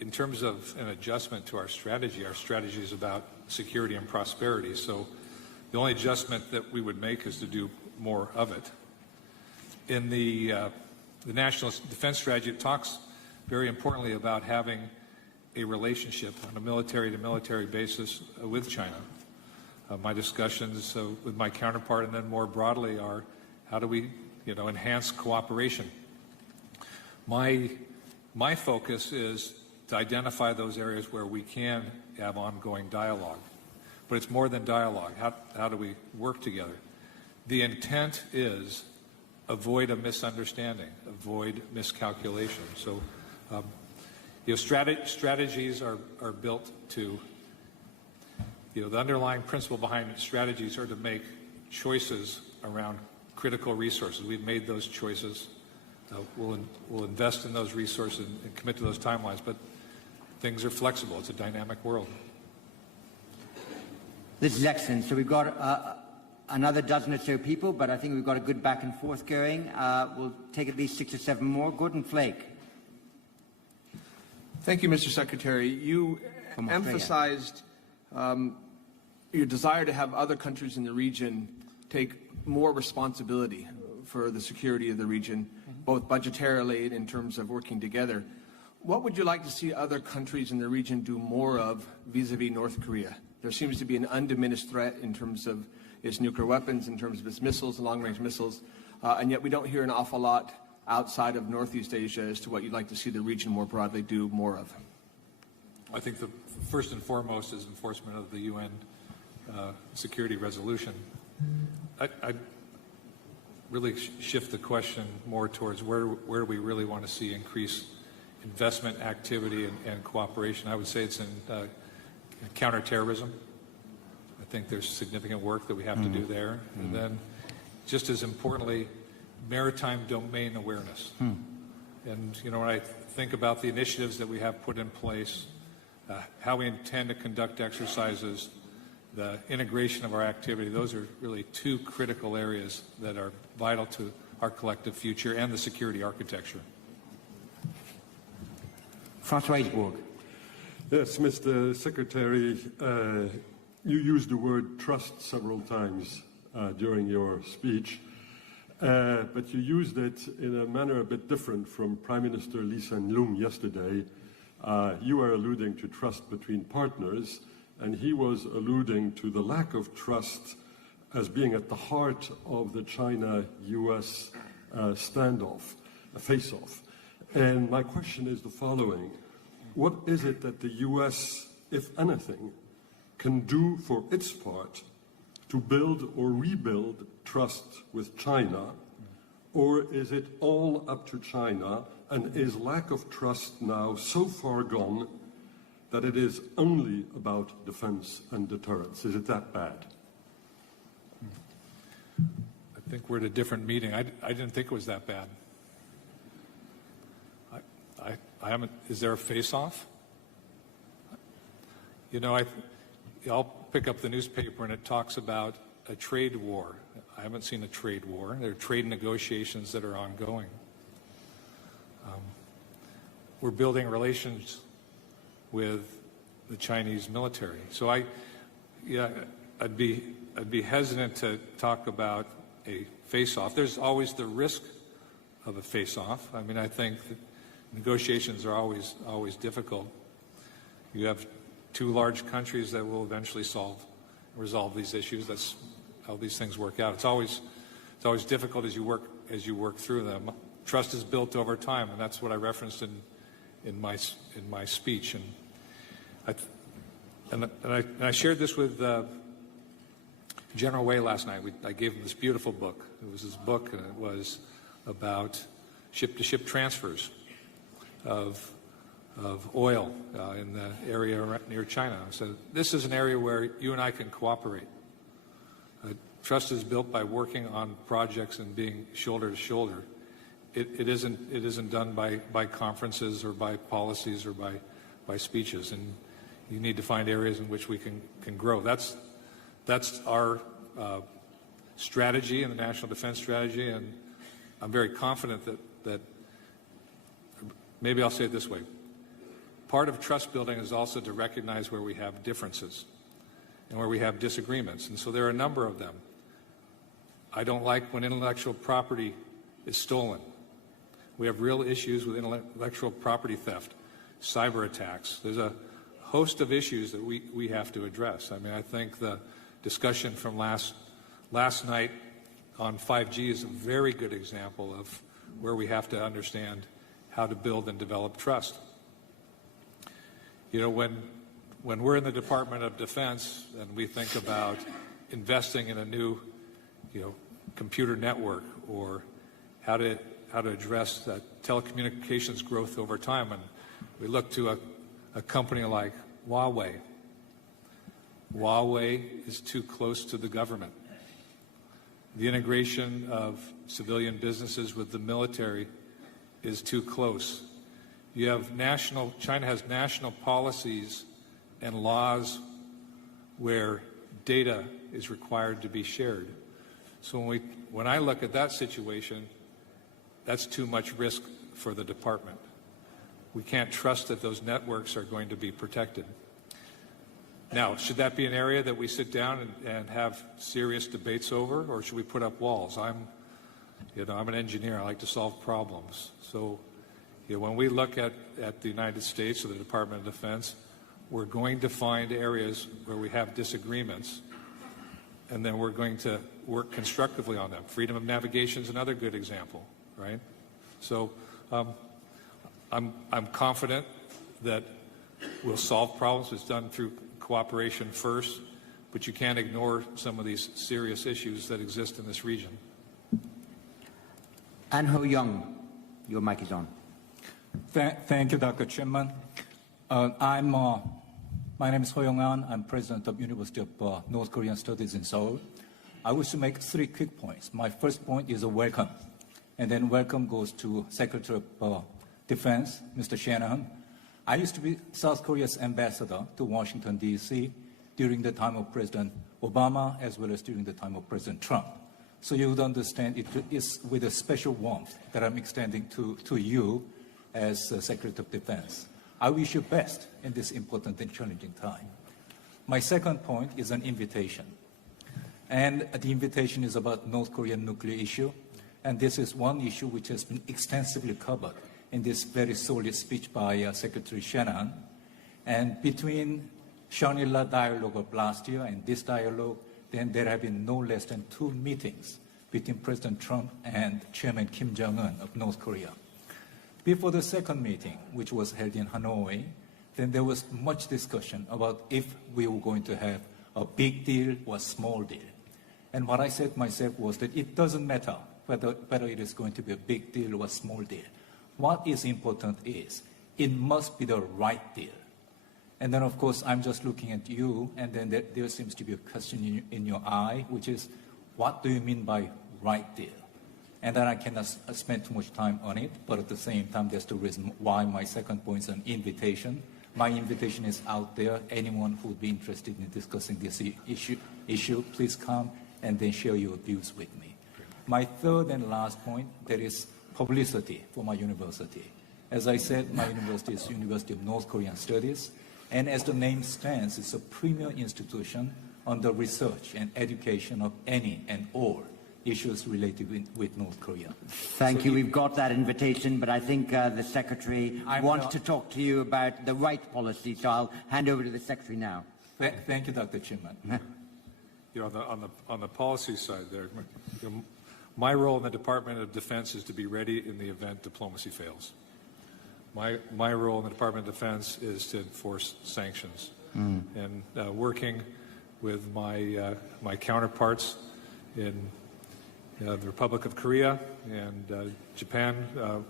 in terms of an adjustment to our strategy is about security and prosperity. So the only adjustment that we would make is to do more of it. In the National Defense Strategy, it talks very importantly about having a relationship on a military-to-military basis with China. My discussions with my counterpart and then more broadly are how do we enhance cooperation. My focus is to identify those areas where we can have ongoing dialogue. But it's more than dialogue. How do we work together? The intent is avoid a misunderstanding, avoid miscalculation. So strategies are built to, the underlying principle behind strategies are to make choices around critical resources. We've made those choices. We'll invest in those resources and commit to those timelines, but things are flexible. It's a dynamic world. This is excellent. So we've got another dozen or so people, but I think we've got a good back and forth going. We'll take at least 6 or 7 more. Gordon Flake. Thank you, Mr. Secretary. You emphasized your desire to have other countries in the region take more responsibility for the security of the region, both budgetarily and in terms of working together. What would you like to see other countries in the region do more of vis-a-vis North Korea? There seems to be an undiminished threat in terms of its nuclear weapons, in terms of its missiles and long-range missiles, and yet we don't hear an awful lot outside of Northeast Asia as to what you'd like to see the region more broadly do more of. I think the first and foremost is enforcement of the UN security resolution. I'd really shift the question more towards where do we really want to see increased investment activity and cooperation. I would say it's in counterterrorism. I think there's significant work that we have to do there. And then, just as importantly, maritime domain awareness. And, you know, when I think about the initiatives that we have put in place, how we intend to conduct exercises, the integration of our activity, those are really two critical areas that are vital to our collective future and the security architecture. Yes, Mr. Secretary, you used the word trust several times during your speech, but you used it in a manner a bit different from Prime Minister Lee Hsien-loong yesterday. You were alluding to trust between partners, and he was alluding to the lack of trust as being at the heart of the China-US standoff, a face-off. And my question is the following. What is it that the US, if anything, can do for its part to build or rebuild trust with China? Or is it all up to China, and is lack of trust now so far gone that it is only about defense and deterrence? Is it that bad? I think we're at a different meeting. I didn't think it was that bad. I haven't. Is there a face-off? You know, I'll pick up the newspaper and it talks about a trade war. I haven't seen a trade war. There are trade negotiations that are ongoing. We're building relations with the Chinese military. So I'd be hesitant to talk about a face-off. There's always the risk of a face-off. I mean, I think that negotiations are always difficult. You have two large countries that will eventually resolve these issues. That's how these things work out. It's always difficult as you work through them. Trust is built over time, and that's what I referenced in my speech. And I shared this with General Wei last night. I gave him this beautiful book. It was his book, and it was about ship-to-ship transfers of oil in the area near China. So this is an area where you and I can cooperate. Trust is built by working on projects and being shoulder to shoulder. It isn't done by conferences or by policies or by speeches. And you need to find areas in which we can grow. That's our strategy in the National Defense Strategy, and I'm very confident that maybe I'll say it this way. Part of trust building is also to recognize where we have differences and where we have disagreements. And so there are a number of them. I don't like when intellectual property is stolen. We have real issues with intellectual property theft, cyber attacks. There's a host of issues that we have to address. I mean, I think the discussion from last night on 5G is a very good example of where we have to understand how to build and develop trust. You know, when we're in the Department of Defense and we think about investing in a new, computer network or how to address that telecommunications growth over time, and we look to a company like Huawei. Huawei is too close to the government. The integration of civilian businesses with the military is too close. You have China has national policies and laws where data is required to be shared. So when I look at that situation, that's too much risk for the department. we can't trust that those networks are going to be protected. Now, should that be an area that we sit down and have serious debates over, or should we put up walls? I'm an engineer. I like to solve problems. So, when we look at the United States or the Department of Defense, we're going to find areas where we have disagreements, and then we're going to work constructively on them. Freedom of navigation is another good example, right? So, I'm confident that we'll solve problems. It's done through cooperation first, but you can't ignore some of these serious issues that exist in this region. An Ho Young, your mic is on. Thank you, Dr. Chipman. My name is Ho Young-an. I'm president of University of North Korean Studies in Seoul. I wish to make 3 quick points. My first point is a welcome, and then welcome goes to Secretary of Defense, Mr. Shanahan. I used to be South Korea's ambassador to Washington, D.C. during the time of President Obama as well as during the time of President Trump. So you would understand it is with a special warmth that I'm extending to you as Secretary of Defense. I wish you best in this important and challenging time. My second point is an invitation. And the invitation is about North Korean nuclear issue. And this is one issue which has been extensively covered in this very solid speech by Secretary Shanahan. And between Shangri-La Dialogue of last year and this dialogue, then there have been no less than 2 meetings between President Trump and Chairman Kim Jong-un of North Korea. Before the second meeting, which was held in Hanoi, then there was much discussion about if we were going to have a big deal or a small deal. And what I said myself was that it doesn't matter whether it is going to be a big deal or a small deal. What is important is it must be the right deal. And then, of course, I'm just looking at you, and then there seems to be a question in your eye, which is, what do you mean by right deal? And then I cannot spend too much time on it, but at the same time, that's the reason why my second point is an invitation. My invitation is out there. Anyone who would be interested in discussing this issue, please come and then share your views with me. My third and last point, there is publicity for my university. As I said, my university is University of North Korean Studies, and as the name stands, it's a premier institution on the research and education of any and all issues related with North Korea. Thank you. We've got that invitation, but I think the Secretary wants to talk to you about the right policy, so I'll hand over to the Secretary now. Thank you, Dr. Chipman. On the policy side there, my role in the Department of Defense is to be ready in the event diplomacy fails. My role in the Department of Defense is to enforce sanctions. And working with my counterparts in the Republic of Korea and Japan,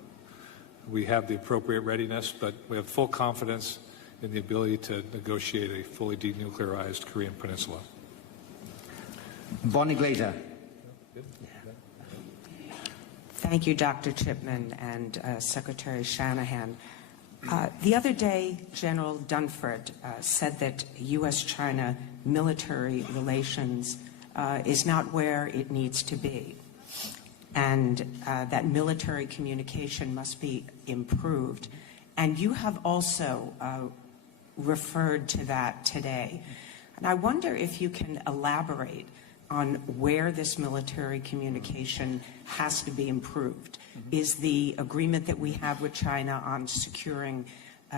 we have the appropriate readiness, but we have full confidence in the ability to negotiate a fully denuclearized Korean peninsula. Bonnie Glaser. Thank you, Dr. Chipman and Secretary Shanahan. The other day, General Dunford said that U.S.-China military relations is not where it needs to be, and that military communication must be improved. And you have also referred to that today. And I wonder if you can elaborate on where this military communication has to be improved. Is the agreement that we have with China on securing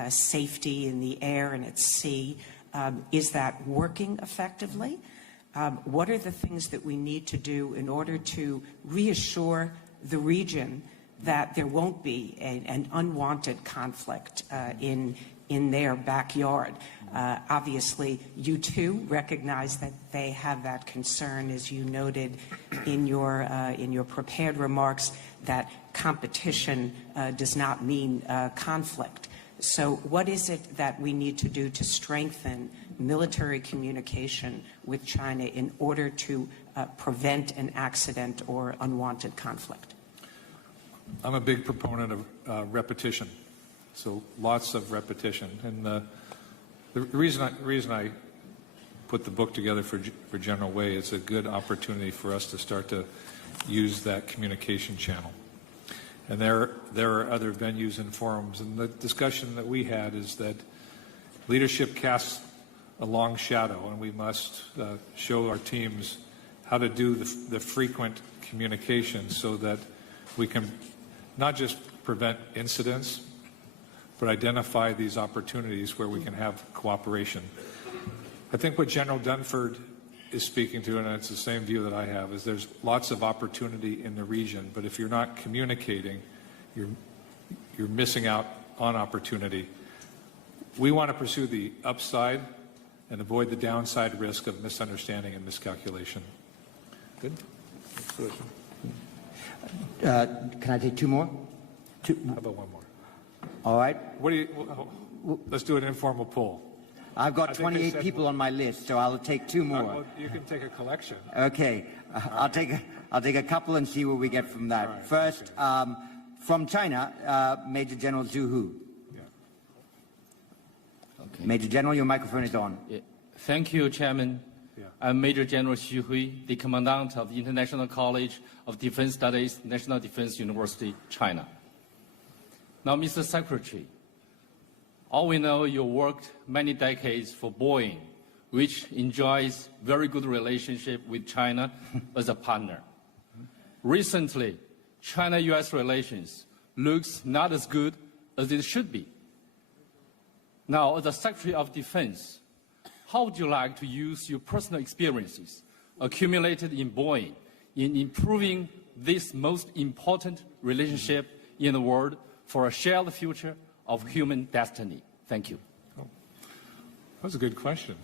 safety in the air and at sea, is that working effectively? What are the things that we need to do in order to reassure the region that there won't be an unwanted conflict in their backyard? Obviously, you too recognize that they have that concern, as you noted in your prepared remarks, that competition does not mean conflict. So what is it that we need to do to strengthen military communication with China in order to prevent an accident or unwanted conflict? I'm a big proponent of repetition, so lots of repetition. And the reason I put the book together for General Wei, it's a good opportunity for us to start to use that communication channel. And there are other venues and forums. And the discussion that we had is that leadership casts a long shadow, and we must show our teams how to do the frequent communication so that we can not just prevent incidents, but identify these opportunities where we can have cooperation. I think what General Dunford is speaking to, and it's the same view that I have, is there's lots of opportunity in the region, but if you're not communicating, you're missing out on opportunity. We want to pursue the upside and avoid the downside risk of misunderstanding and miscalculation. Good? Can I take two more? How about one more? All right. What do you? Let's do an informal poll. I've got 28 people on my list, so I'll take two more. Well, you can take a collection. Okay. I'll take a couple and see what we get from that. Right. First, from China, Major General Zhu Hu. Yeah. Okay. Major General, your microphone is on. Yeah. Thank you, Chairman. Yeah. I'm Major General Xu Hui, the Commandant of the International College of Defense Studies, National Defense University, China. Now, Mr. Secretary, all we know, you worked many decades for Boeing, which enjoys very good relationship with China as a partner. Recently, China-U.S. relations looks not as good as it should be. Now, as the Secretary of Defense, how would you like to use your personal experiences accumulated in Boeing in improving this most important relationship in the world for a shared future of human destiny? Thank you. Oh, that was a good question.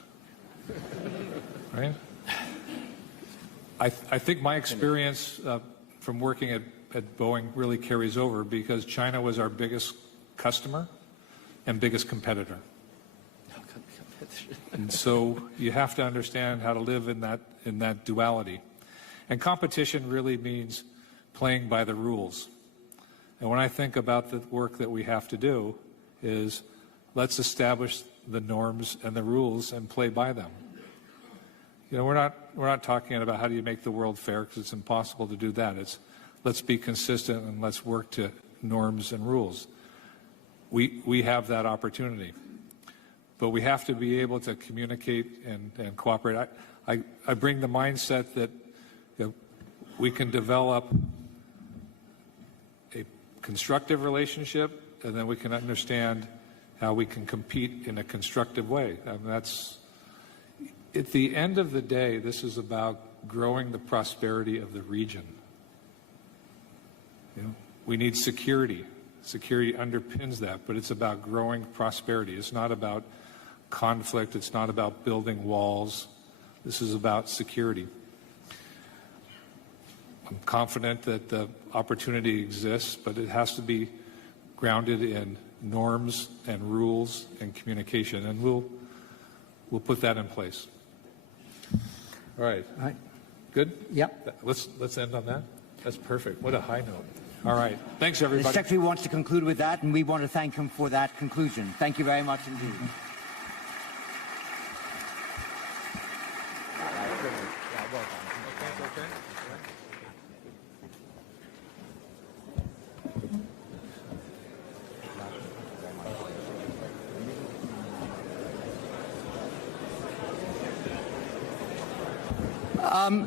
Right? I think my experience from working at Boeing really carries over because China was our biggest customer and biggest competitor. And so you have to understand how to live in that duality. And competition really means playing by the rules. And when I think about the work that we have to do is let's establish the norms and the rules and play by them. You know, we're not talking about how do you make the world fair, because it's impossible to do that. It's let's be consistent and let's work to norms and rules. We have that opportunity. But we have to be able to communicate and cooperate. I bring the mindset that we can develop a constructive relationship, and then we can understand how we can compete in a constructive way. And that's, at the end of the day, this is about growing the prosperity of the region. You know, we need security. Security underpins that, but it's about growing prosperity. It's not about conflict. It's not about building walls. This is about security. I'm confident that the opportunity exists, but it has to be grounded in norms and rules and communication, and we'll put that in place. All right. All right. Good? Yep. Let's end on that. That's perfect. What a high note. All right. Thanks, everybody. The Secretary wants to conclude with that, and we want to thank him for that conclusion. Thank you very much indeed.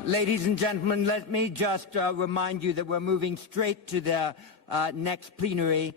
Ladies and gentlemen, let me just remind you that we're moving straight to the next plenary.